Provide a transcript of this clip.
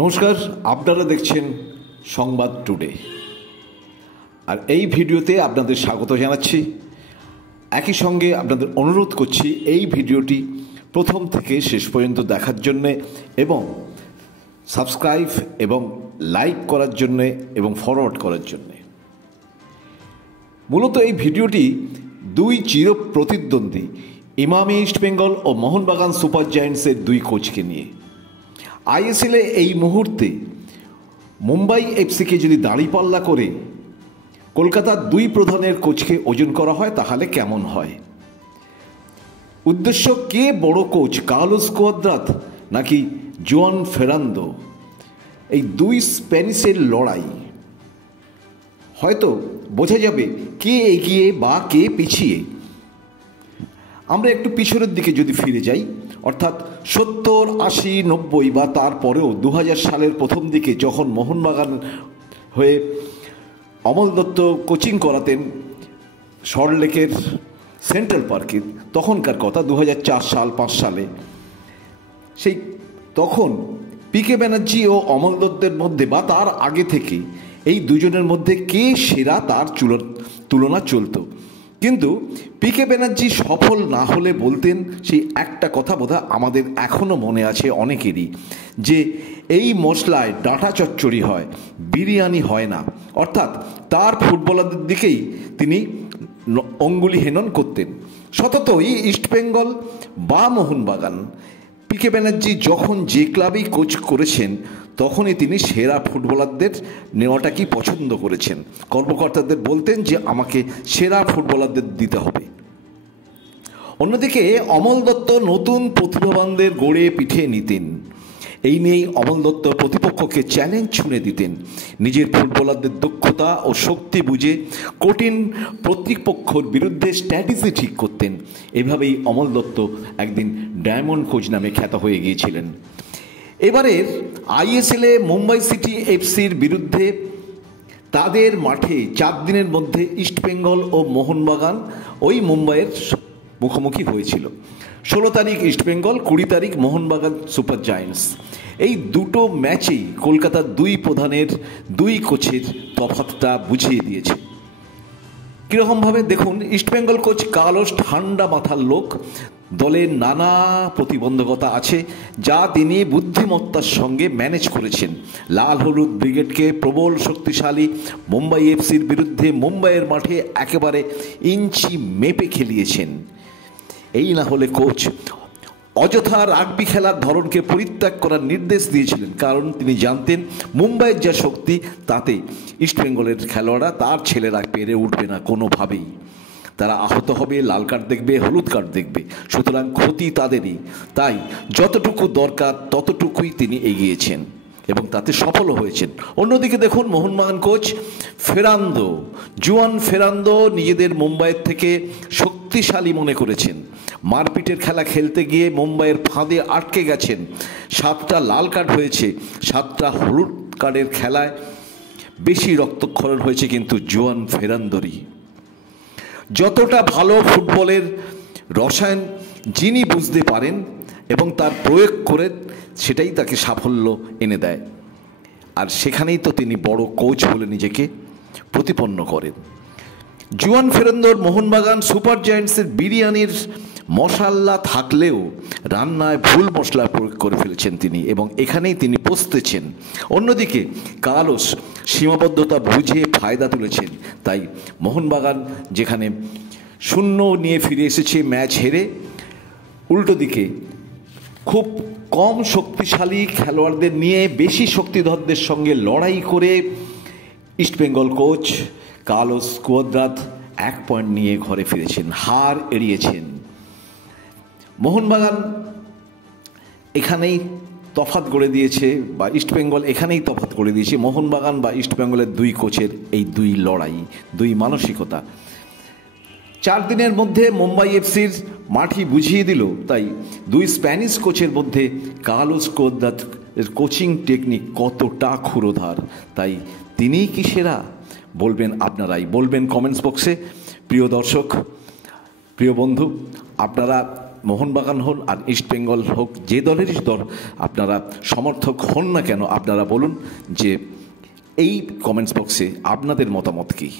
নমস্কার, আপনারা দেখছেন সংবাদ টুডে। আর এই ভিডিওতে আপনাদের স্বাগত জানাচ্ছি। একই সঙ্গে আপনাদের অনুরোধ করছি এই ভিডিওটি প্রথম থেকে শেষ পর্যন্ত দেখার জন্যে এবং সাবস্ক্রাইব এবং লাইক করার জন্যে এবং ফরওয়ার্ড করার জন্যে। মূলত এই ভিডিওটি দুই চির প্রতিদ্বন্দ্বী ইমামি ইস্টবেঙ্গল ও মোহনবাগান সুপার জায়ান্টসের দুই কোচকে নিয়ে। আইএসএলে এই মুহূর্তে মুম্বাই এফসিকে যদি দাঁড়িপাল্লা করে কলকাতার দুই প্রধানের কোচকে ওজন করা হয় তাহলে কেমন হয়? উদ্দেশ্য কে বড় কোচ, কার্লোস কুয়াদ্রাত নাকি জুয়ান ফেরান্দো? এই দুই স্প্যানিশের লড়াই হয়তো বোঝা যাবে কে এগিয়ে বা কে পিছিয়ে। আমরা একটু পিছনের দিকে যদি ফিরে যাই, অর্থাৎ 70, 80, 90 বা তারপরেও 2000 সালের প্রথম দিকে যখন মোহনবাগান হয়ে অমল দত্ত কোচিং করাতেন সল্টলেকের সেন্ট্রাল পার্কে, তখনকার কথা 2004 সাল 5 সালে, সেই তখন পিকে ব্যানার্জি ও অমল দত্তের মধ্যে বা তার আগে থেকে এই দুজনের মধ্যে কে সেরা তার তুলনা চলত। কিন্তু পিকে ব্যানার্জি সফল না হলে বলতেন সেই একটা কথা বোধহয় আমাদের এখনও মনে আছে অনেকেরই, যে এই মশলায় ডাঁটা চচ্চড়ি হয়, বিরিয়ানি হয় না। অর্থাৎ তার ফুটবলারদের দিকেই তিনি অঙ্গুলি হেনন করতেন। সততই ইস্টবেঙ্গল বা মোহনবাগান পিকে ব্যানার্জি যখন যে ক্লাবেই কোচ করেছেন তখনই তিনি সেরা ফুটবলারদের নেওয়াটাকেই পছন্দ করেছেন। কর্মকর্তাদের বলতেন যে আমাকে সেরা ফুটবলারদের দিতে হবে। অন্যদিকে অমল দত্ত নতুন প্রতিভাবানদের গড়ে পিঠে নিতেন। এই নিয়েই অমল দত্ত প্রতিপক্ষকে চ্যালেঞ্জ ছুঁড়ে দিতেন। নিজের ফুটবলারদের দক্ষতা ও শক্তি বুঝে কঠিন প্রতিপক্ষর বিরুদ্ধে স্ট্র্যাটেজি ঠিক করতেন। এভাবেই অমল দত্ত একদিন ডায়মন্ড কোচ নামে খ্যাত হয়ে গিয়েছিলেন। এবারের আইএসএলে মুম্বাই সিটি এফসির বিরুদ্ধে তাদের মাঠে 4 দিনের মধ্যে ইস্টবেঙ্গল ও মোহনবাগান ওই মুম্বাইয়ের মুখোমুখি হয়েছিল। 16 তারিখ ইস্টবেঙ্গল, 20 তারিখ মোহনবাগান সুপার জায়ান্টস। এই দুটো ম্যাচেই কলকাতার দুই প্রধানের দুই কোচের তফাৎটা বুঝিয়ে দিয়েছে। কীরকমভাবে দেখুন, ইস্টবেঙ্গল কোচ কার্লোস ঠান্ডা মাথার লোক। দলের নানা প্রতিবন্ধকতা আছে যা তিনি বুদ্ধিমত্তার সঙ্গে ম্যানেজ করেছেন। লাল হলুদ ব্রিগেডকে প্রবল শক্তিশালী মুম্বাই এফসির বিরুদ্ধে মুম্বাইয়ের মাঠে একেবারে ইঞ্চি মেপে খেলিয়েছেন। এই না হলে কোচ অযথা রাগবি খেলার ধরনকে পরিত্যাগ করার নির্দেশ দিয়েছিলেন, কারণ তিনি জানতেন মুম্বাইয়ের যা শক্তি তাতে ইস্টবেঙ্গলের খেলোয়াড়রা, তার ছেলেরা পেরে উঠবে না কোনোভাবেই। তারা আহত হবে, লাল কার্ড দেখবে, হলুদ কার্ড দেখবে, সুতরাং ক্ষতি তাদেরই। তাই যতটুকু দরকার ততটুকুই তিনি এগিয়েছেন এবং তাতে সফলও হয়েছেন। অন্যদিকে দেখুন মোহনবাগান কোচ ফেরান্দো, জুয়ান ফেরান্দো নিজেদের মুম্বাইয়ের থেকে শক্তিশালী মনে করেছেন। মারপিটের খেলা খেলতে গিয়ে মুম্বাইয়ের ফাঁদে আটকে গেছেন। 7টা লাল কার্ড হয়েছে, 7টা হলুদ কার্ডের খেলায় বেশি রক্তক্ষরণ হয়েছে কিন্তু জুয়ান ফেরান্দোরই। যতটা ভালো ফুটবলের রসায়ন যিনি বুঝতে পারেন এবং তার প্রয়োগ করে সেটাই তাকে সাফল্য এনে দেয়। আর সেখানেই তো তিনি বড় কোচ বলে নিজেকে প্রতিপন্ন করেন। জুয়ান ফেরান্দোর মোহনবাগান সুপার জায়ান্টসের বিরিয়ানির মশলা থাকলেও রান্নায় ভুল মশলা প্রয়োগ করে ফেলেছেন তিনি এবং এখানেই তিনি পস্তেছেন। অন্যদিকে কার্লোস সীমাবদ্ধতা বুঝে ফায়দা তুলেছেন। তাই মোহনবাগান যেখানে 0 নিয়ে ফিরে এসেছে ম্যাচ হেরে, উল্টো দিকে খুব কম শক্তিশালী খেলোয়াড়দের নিয়ে বেশি শক্তিধরদের সঙ্গে লড়াই করে East Bengal coach Carlos Cuadrat 1 point নিয়ে ঘরে ফিরেছেন, হার এড়িয়েছেন। মোহনবাগান এখানেই তফাৎ গড়ে দিয়েছে বা ইস্টবেঙ্গল এখানেই তফাৎ করে দিয়েছে। মোহনবাগান বা ইস্টবেঙ্গলের দুই কোচের এই দুই লড়াই, দুই মানসিকতা 4 দিনের মধ্যে মুম্বাই এফসির মাঠই বুঝিয়ে দিল। তাই দুই স্প্যানিশ কোচের মধ্যে কার্লোস কুয়াদ্রাতের কোচিং টেকনিক কতটা ক্ষুরোধার, তাই তিনিই কি সেরা? বলবেন আপনারাই, বলবেন কমেন্টস বক্সে। প্রিয় দর্শক, প্রিয় বন্ধু, আপনারা মোহনবাগান হন আর ইস্ট বেঙ্গল হোক, যে দলেরই দল আপনারা সমর্থক হন না কেন, আপনারা বলুন যে এই কমেন্টস বক্সে আপনাদের মতামত কী।